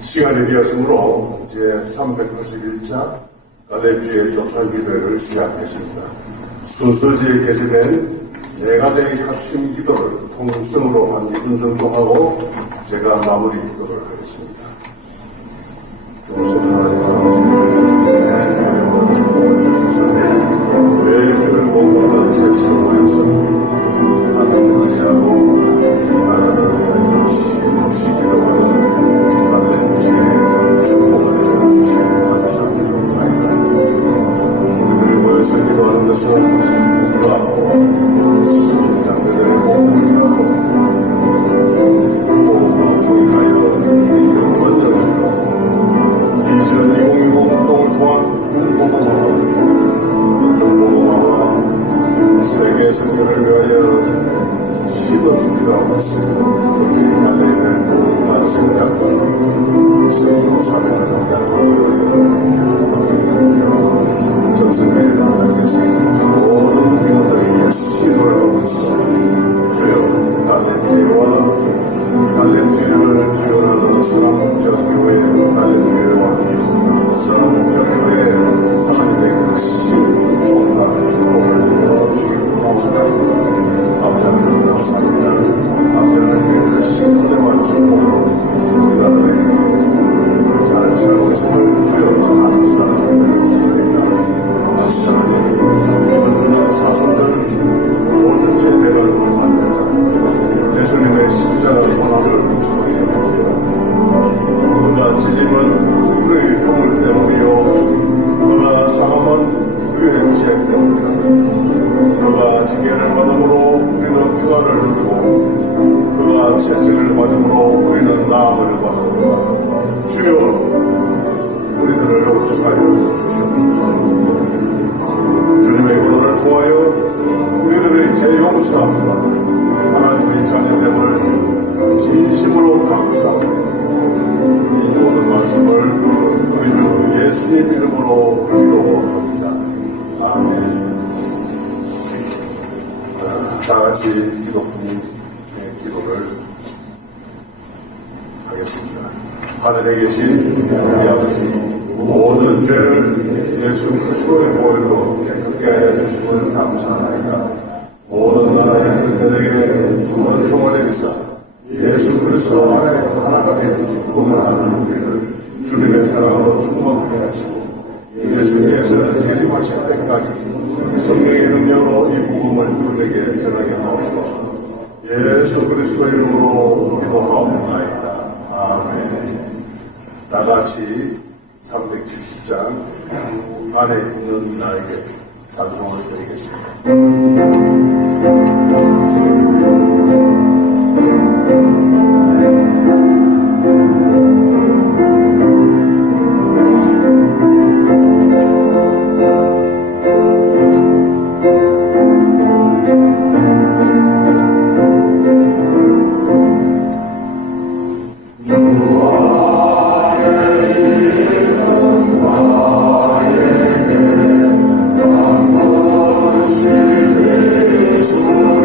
시간이 되었으므로 이제 381차 갈렙주의 조철 기도회를 시작했습니다. 순서지에 게시된 네 가지의 합심 기도를 통성으로 한 2분 정도 하고 제가 마무리 기도를 하겠습니다. 종신 하나님 아버지, 축복을 주셔서 우리에게 주는 공부가 책성하여서 하나님 의하고 나라를 위하여 쉼없이 기도하는 갈렙주의 축복을 주시고 감사드립니다. 우리들이 모여서 기도하는 것은 국가하고 장대들의 복음이라고 보호가 통일하여 민족 번영을 비전 2020 동을 통한 국보고마와 민족 보고마와 세계 선교를 위하여 쉼없이 기도하고 있습니다. 그렇게 갈렙의 모든 생각과 성령 사명을 한다고 정성교회를 하겠습니다. 모든 기도들이 시도를 하고 있어 주여 갈렙교회와 갈렙주의를 지원하는 선한목적교회 갈렙교회와 선한목적교회 하나님의 크신 총과 축복을 내려주시기 바랍니다. 아버지 하나님 감사합니다. 아버지 하나님의 크신 은혜와 축복으로 우리 나라에 잘 살고 있음을 주여 감사합니다. 이번 주는 사순절 오순절 대를 축하합니다. 예수님의 십자가 고난을 묵상해 봅니다. 그가 찢임은 우리의 꿈을 때문이요 그가 상함은 우리의 죄 때문이라. 그가 징계를 받음으로 우리는 평안을 누리고 그가 채찍을 맞음으로 우리는 나음을 받았다. 주여 우리들을 용서하여 주시옵소서. 주님의 구원을 통하여 우리들의 죄 용서함과 하나님의 자녀됨을 진심으로 감사하고 이 모든 말씀을 우리 주 예수님 이름으로 기도합니다. 아멘. 다 같이 기도문의 기도를 하겠습니다. 하늘에 계신 우리 아버지, 모든 죄를 예수 그리스도의 보혈로 깨끗게 하여 주심을 감사하나이다. 모든 나라의 인들에게 은총을 내리사 예수 그리스도 안에서 하나가 된 기쁨을 하는 우리를 주님의 사랑으로 충만케 하시고 예수께서 재림하실 때까지 성령의 능력으로 이 복음을 그들에게 전하게 하옵소서. 예수 그리스도 이름으로 기도하옵나이다. 아멘. 다 같이 370장 안에 있는 나에게 찬송을 드리겠습니다. Jesus.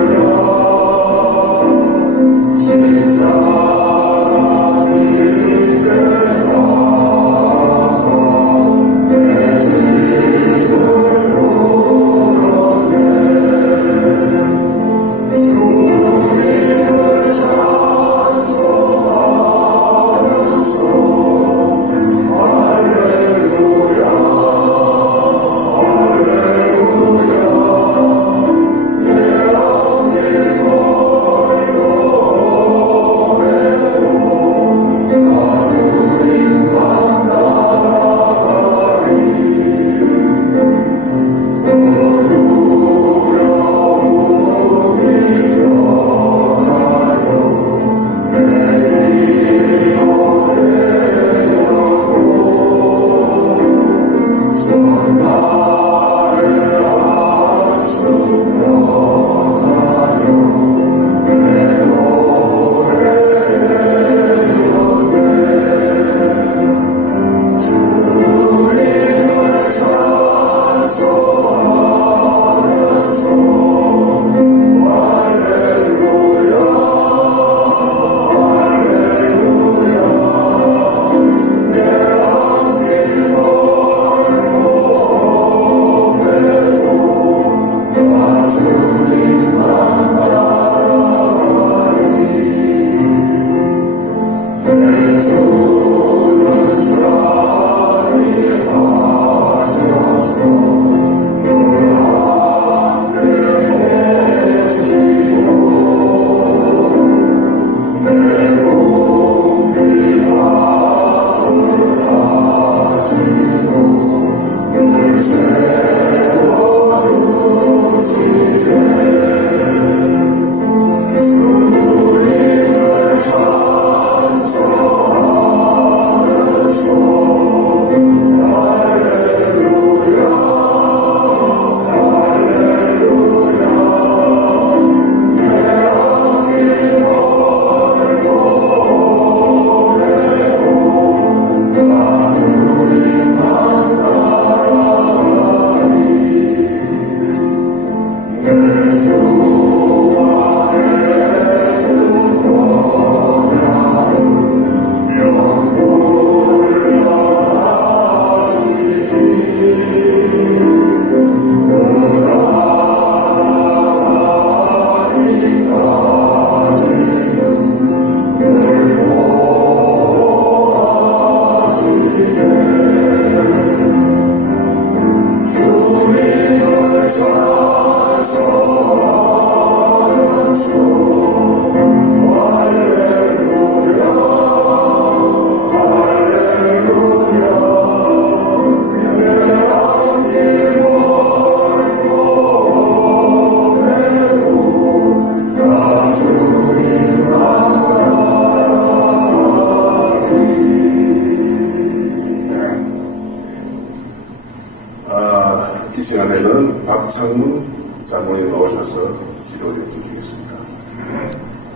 이 시간에는 박창문 장로님 나오셔서 기도해 주시겠습니다.